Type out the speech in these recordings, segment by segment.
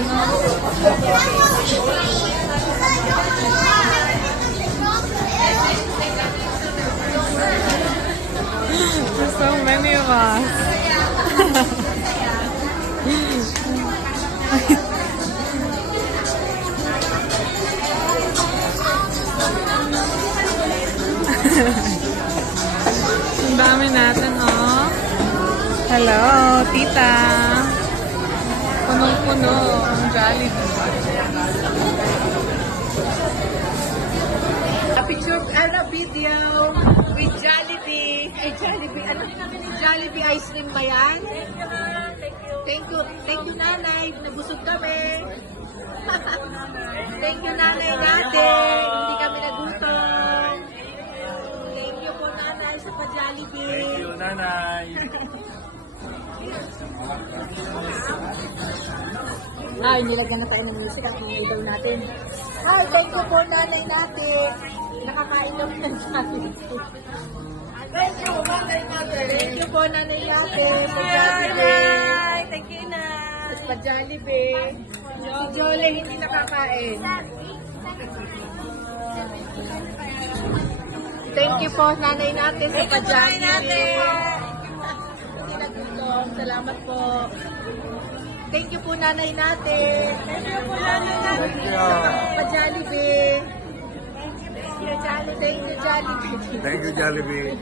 There's so many of us. Ang dami natin, oh. Hello, tita. Punong-puno ang Jollibee. Picture, video with Jollibee. Jollibee. Ano namin yung Jollibee ice cream ba yan? Thank you. Thank you, nanay. Nabusog kami. Thank you, nanay natin. Hindi kami nagutom. Thank you po, nanay, sa pa-Jollibee. Thank you, nanay. Ay, nilagyan na tayo ng music at mga natin. Ay, thank you po, nanay natin. Nakakain kami ng Jollibee. Thank you, nanay natin. Thank you po, nanay natin. Sa Jollibee. Thank you, na. Sa Jollibee. Si Jole hindi nakakain. Thank you po, nanay natin, sa pa-Jollibee. Salamat po. Thank you po, nanay natin. Thank you po, nanay natin. Pa-Jollibee. Thank you, Jollibee. Thank you, Jollibee.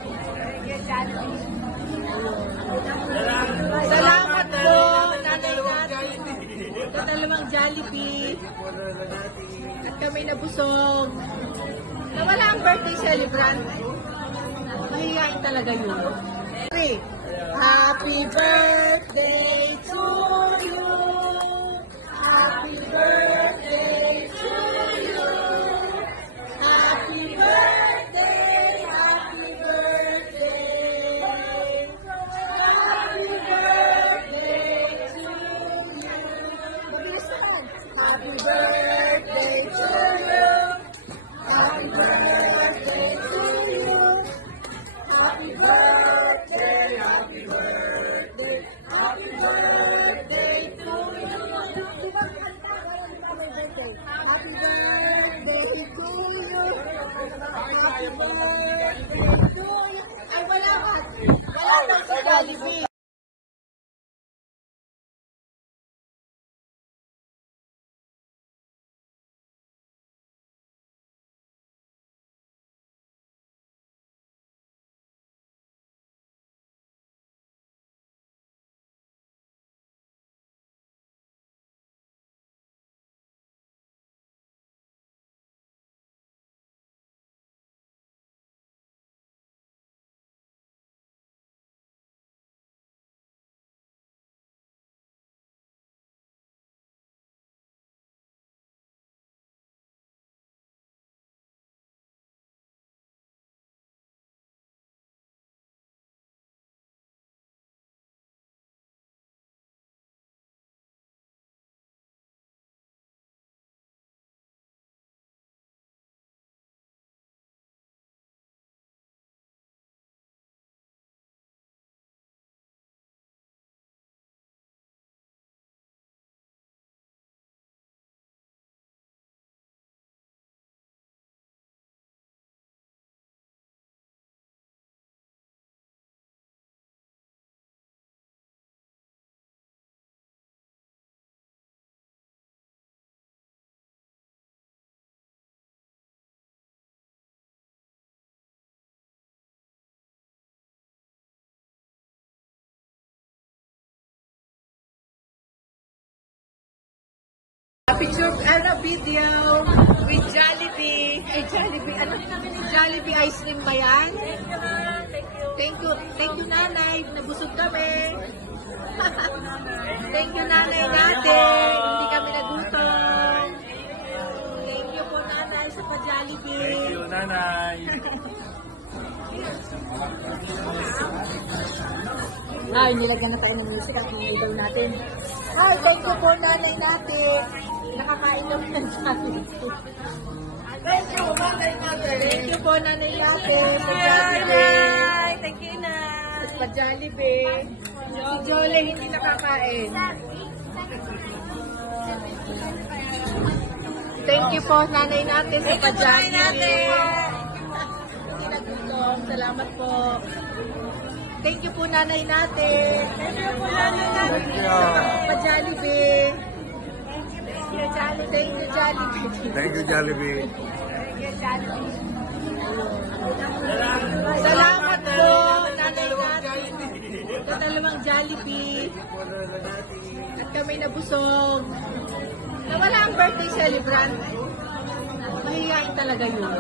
Salamat po, nanay natin. Katalawang Jollibee. At kami nabusog. Nawala ang birthday celebrant. Mahihain talaga yun. Happy birthday to you. Happy birthday to you. Happy birthday, happy birthday. Happy birthday to you. Happy birthday to you. Happy birthday to you. Happy birthday, happy birthday, happy birthday to you. Happy birthday to you. Happy birthday to you. Ay, wala ba? Wala daw sa Jollibee. Picture, video with Jollibee. Jollibee. Ano namin yung Jollibee ice cream ba yan? Thank you. Thank you, nanay. Nabusog kami. Thank you, nanay natin. Hindi kami nagutom. Thank you po, nanay, sa pa-Jollibee. Thank you, nanay. Ay, nilagyan na tayo ng music at mga natin. Ay, thank you po, nanay natin. Nakakain kami ng Jollibee. Thank you, nanay natin. Thank you po, nanay natin. Sa Jollibee. Thank you, na. Sa Jollibee. Si Jole hindi nakakain. Thank you po, nanay natin sa pa-Jollibee. Pinagulong. Salamat po. Thank you po, nanay natin. Thank you po, nanay natin. Pa-Jollibee. Thank you, Jollibee. Thank you, Jollibee. Thank you, Jollibee. Salamat po, nanay natin. Sa dalawang Jollibee. At kami nabusog. Na wala ang birthday celebrant. Mahihain talaga yun.